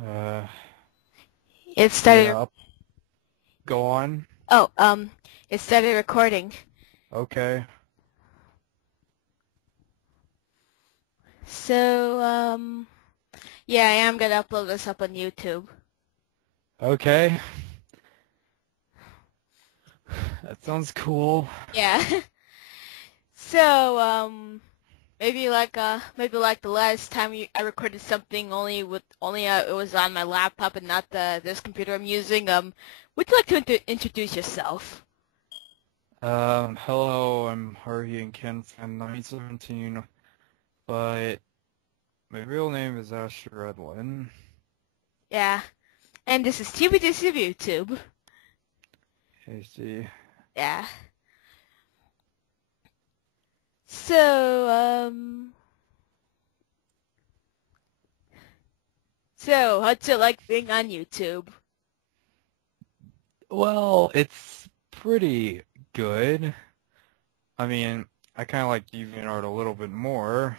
Uh, It started. yeah, go on. Oh, it started recording. Okay. So, yeah, I am gonna upload this up on YouTube. Okay. That sounds cool. Yeah. So, maybe like the last time I recorded something only it was on my laptop and not this computer I'm using. Would you like to introduce yourself? Hello, I'm haruhiandkanonfan917, but my real name is Asher Edwin. Yeah. And this is TBTC of YouTube. I see. Yeah. So, how'd you like being on YouTube? Well, it's pretty good. I mean, I kind of like DeviantArt a little bit more,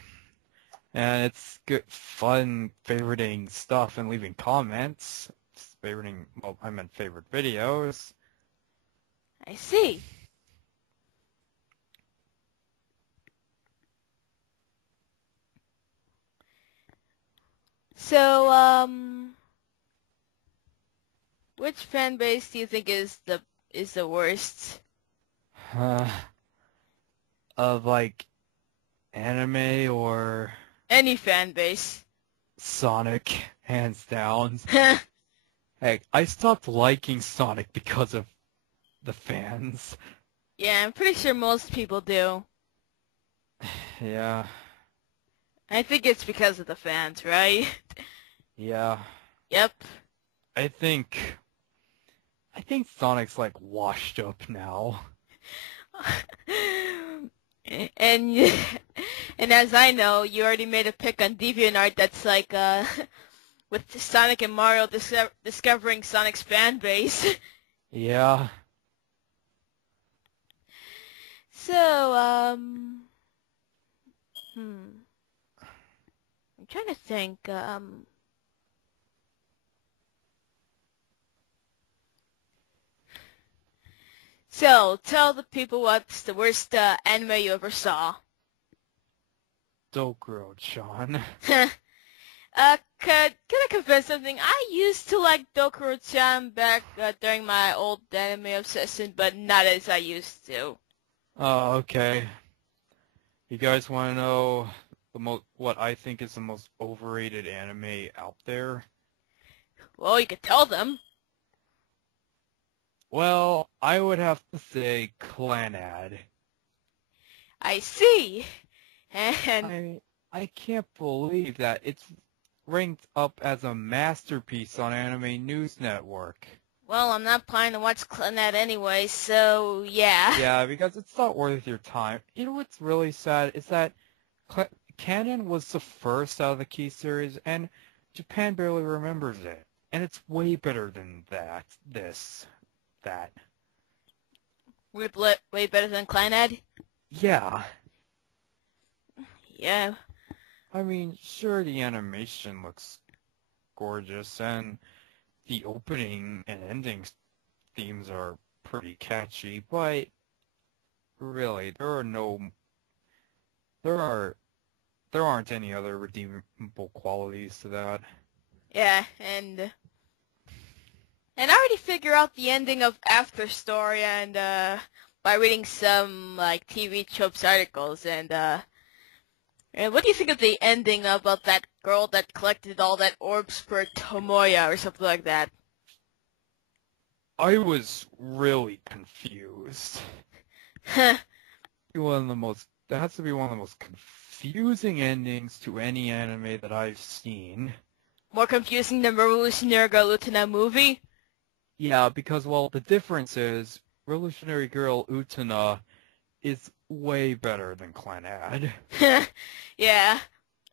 and it's good fun favoriting stuff and leaving comments. Favoriting, well, I meant favorite videos. I see. So, which fan base do you think is the worst? Uh, of like anime or Any fan base. Sonic, hands down. Heck, I stopped liking Sonic because of the fans. Yeah, I'm pretty sure most people do. Yeah, I think it's because of the fans, right? yeah. Yep. I think I think Sonic's like washed up now. And and as I know, you already made a pic on DeviantArt that's like with Sonic and Mario discovering Sonic's fan base. Yeah. So, I'm trying to think. So tell the people what's the worst anime you ever saw. Dokuro-chan. Can I confess something? I used to like Dokuro-chan back during my old anime obsession, but not as I used to. Oh, okay. You guys want to know what I think is the most overrated anime out there? Well, you could tell them. Well, I would have to say Clanad. I see. And I I can't believe that it's ranked up as a masterpiece on Anime News Network. well, I'm not planning to watch Clannad anyway, so yeah. Yeah, because it's not worth your time. You know what's really sad is that Canon was the first out of the Key series, and Japan barely remembers it. And it's way better than that. Way better than Clannad. Yeah, Yeah. I mean, sure, the animation looks gorgeous, and the opening and ending themes are pretty catchy, but really, there are, there aren't any other redeemable qualities to that. Yeah, and I already figure out the ending of After Story and by reading some like TV tropes articles and what do you think of the ending about that girl that collected all that orbs for Tomoya or something like that? I was really confused. That has to be one of the most confusing endings to any anime that I've seen. More confusing than Revolutionary Girl Utena movie? Yeah, because, well, the difference is Revolutionary Girl Utena is way better than Clannad. Yeah.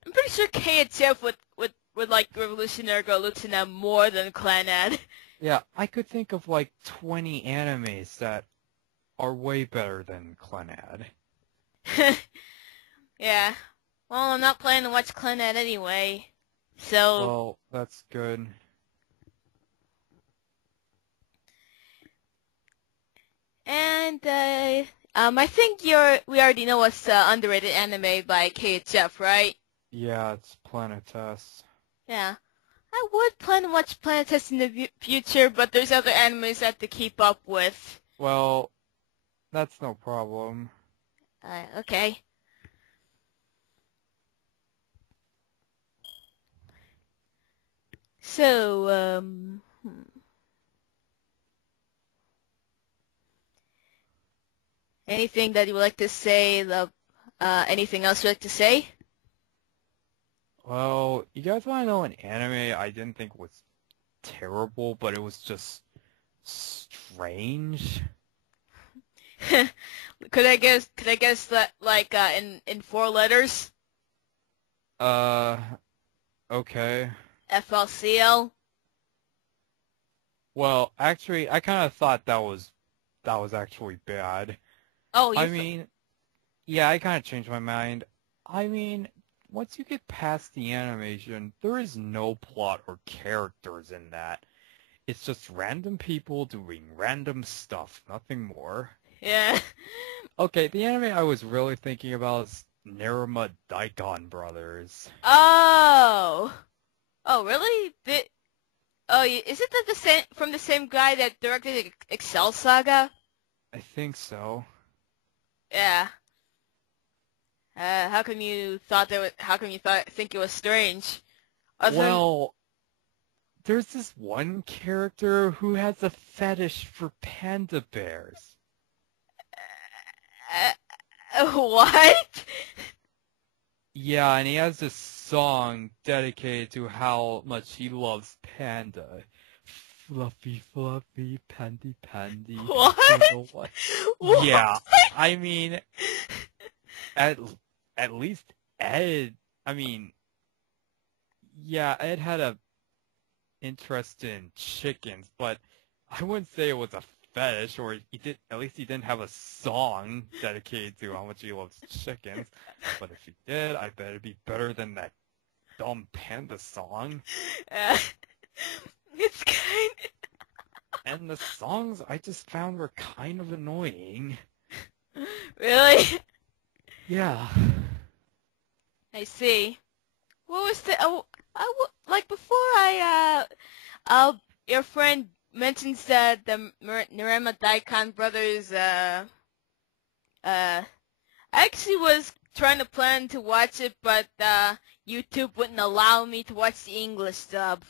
I'm pretty sure KHF would like Revolutionary Girl Utena more than Clannad. Yeah, I could think of like 20 animes that are way better than Clannad. Yeah. Well, I'm not planning to watch Clannad anyway. So, Well, that's good. and I think we already know what's underrated anime by KHF, right? Yeah, it's Planet Test. Yeah. I would plan to watch Planet Test in the future, but there's other animes I have to keep up with. Well, that's no problem. Okay. So, anything that you would like to say? Anything else you'd like to say? Well, you guys want to know an anime I didn't think was terrible, but it was just strange? Could I guess? Could I guess that like in 4 letters? Uh, okay. FLCL. Well, actually, I kind of thought that was actually bad. Oh, I mean, yeah, I kind of changed my mind. I mean, once you get past the animation, there is no plot or characters in that. It's just random people doing random stuff, nothing more. yeah. Okay, the anime I was really thinking about is Nerima Daikon Brothers. Oh. Oh, really? Is it the same from the same guy that directed Excel Saga? I think so. Yeah. How come you thought that? How come you think it was strange? Other than Well, there's this one character who has a fetish for panda bears. what? Yeah, and he has this song dedicated to how much he loves panda. Fluffy, fluffy, pandy, pandy. What? Don't know what. What? Yeah, I mean, at at least Ed. I mean, yeah, Ed had a interest in chickens, but I wouldn't say it was a fetish, or he did. At least he didn't have a song dedicated to how much he loves chickens. But if he did, I bet it'd be better than that dumb panda song. Uh, it's kind. And the songs I just found were kind of annoying. Really? Yeah. I see. What was the? Like before your friend mentions that the Narema Daikon brothers. I actually was trying to plan to watch it, but YouTube wouldn't allow me to watch the English dub.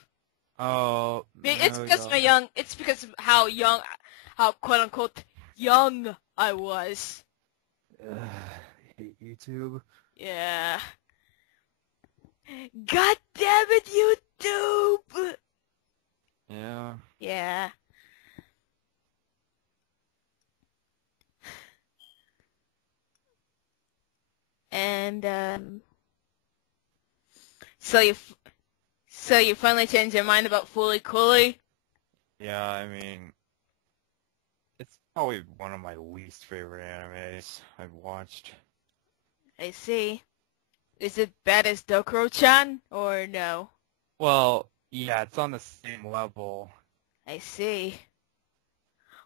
Oh, It's there we because go. It's because of how young, how quote unquote young I was. Ugh, I hate YouTube. Yeah. God damn it, YouTube! Yeah. Yeah. And so you finally changed your mind about Fooly Cooly? Yeah, I mean, it's probably one of my least favorite animes I've watched. I see. Is it bad as Dokuro-chan or no? Well, yeah, it's on the same level. I see.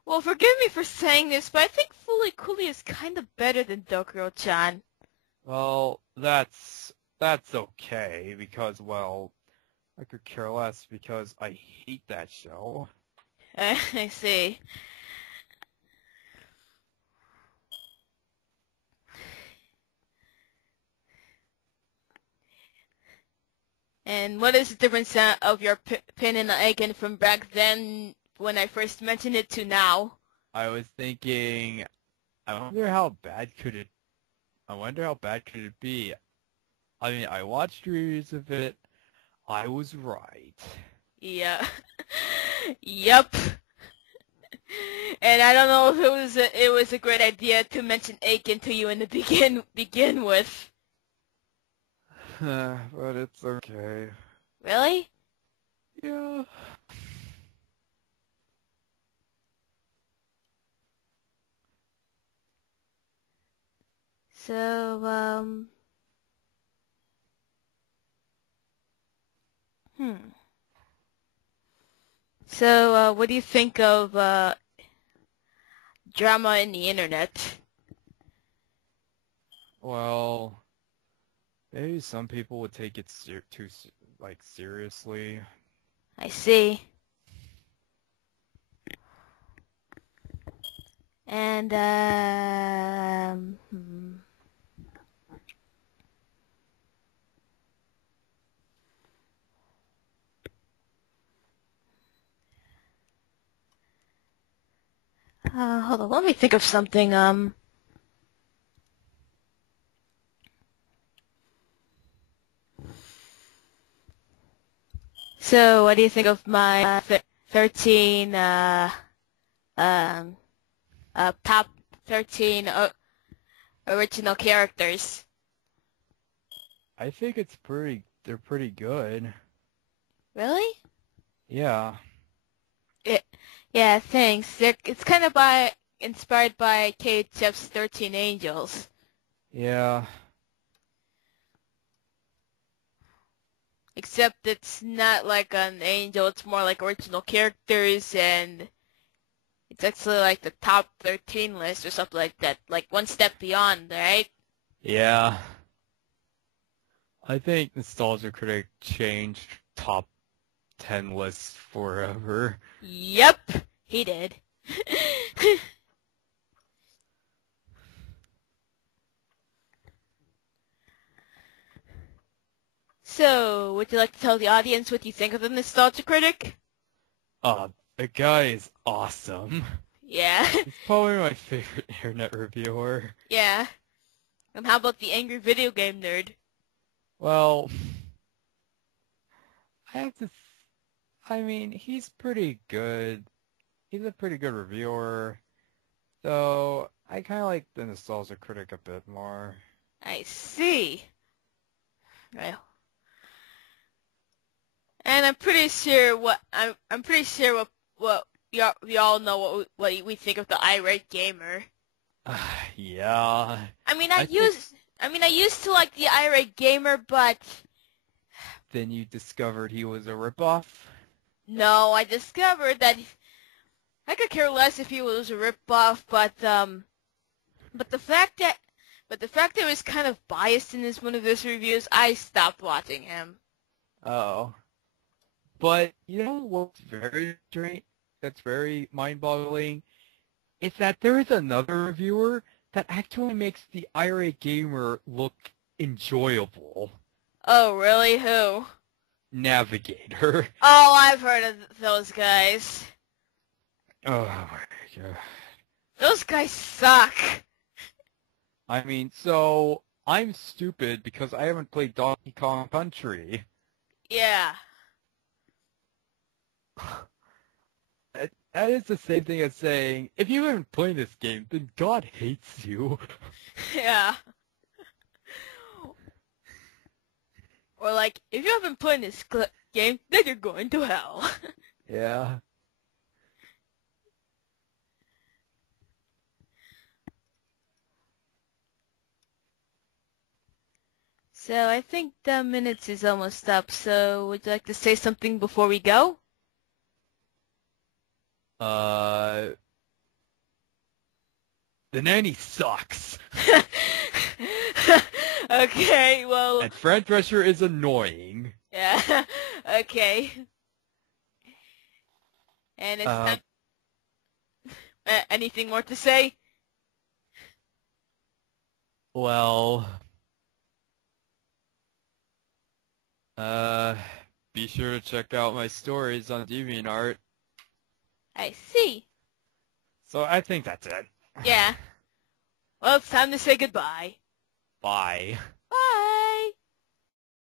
Well, forgive me for saying this, but I think Fooly Cooly is kind of better than Dokuro-chan. Well, that's okay because, well, I could care less because I hate that show. I see. And what is the difference of your pin and icon from back then when I first mentioned it to now? I was thinking, I wonder how bad could it, I wonder how bad could it be? I mean, I watched reviews of it. I was right. Yeah. Yep. And I don't know if it was a great idea to mention Aiken to you in the begin with. But it's okay. Really? Yeah. So Hmm. So, what do you think of drama in the internet? Well, maybe some people would take it seriously. I see. And hold on, let me think of something. So what do you think of my 13 um top 13 original characters? I think they're pretty good. Really? Yeah. It, yeah, thanks. It's kind of inspired by Kate Jeff's 13 Angels. Yeah. Except it's not like an angel, it's more like original characters, and it's actually like the top 13 list or something like that, like one step beyond, right? Yeah. I think Nostalgia Critic changed top 10 lists forever. Yep, he did. So, would you like to tell the audience what you think of the Nostalgia Critic? The guy is awesome. Yeah. He's probably my favorite internet reviewer. Yeah. And how about the angry video game nerd? Well, I mean, he's pretty good. He's a pretty good reviewer. So, I kind of like the Nostalgia Critic a bit more. I see. Well, and I'm pretty sure what we all know what we think of the irate gamer. Yeah. I mean, I think I used to like the irate gamer, but then you discovered he was a ripoff. no, I discovered that I could care less if he was a ripoff, but the fact that he was kind of biased in one of his reviews, I stopped watching him. Oh. But you know what's very strange? That's very mind-boggling. Is that there is another reviewer that actually makes the irate gamer look enjoyable. Oh, really? Who? Navigator. Oh, I've heard of those guys. Oh my god. Those guys suck. I mean, so I'm stupid because I haven't played Donkey Kong Country. Yeah. That is the same thing as saying, if you haven't played this game, then God hates you. Yeah. Or like, if you haven't played this game, then you're going to hell. Yeah. So I think the minutes is almost up, so would you like to say something before we go? The nanny sucks. Okay, well... And Fran Drescher is annoying. Yeah, okay. And it's time... anything more to say? Well... be sure to check out my stories on DeviantArt. I see. So I think that's it. Yeah. Well, it's time to say goodbye. Bye.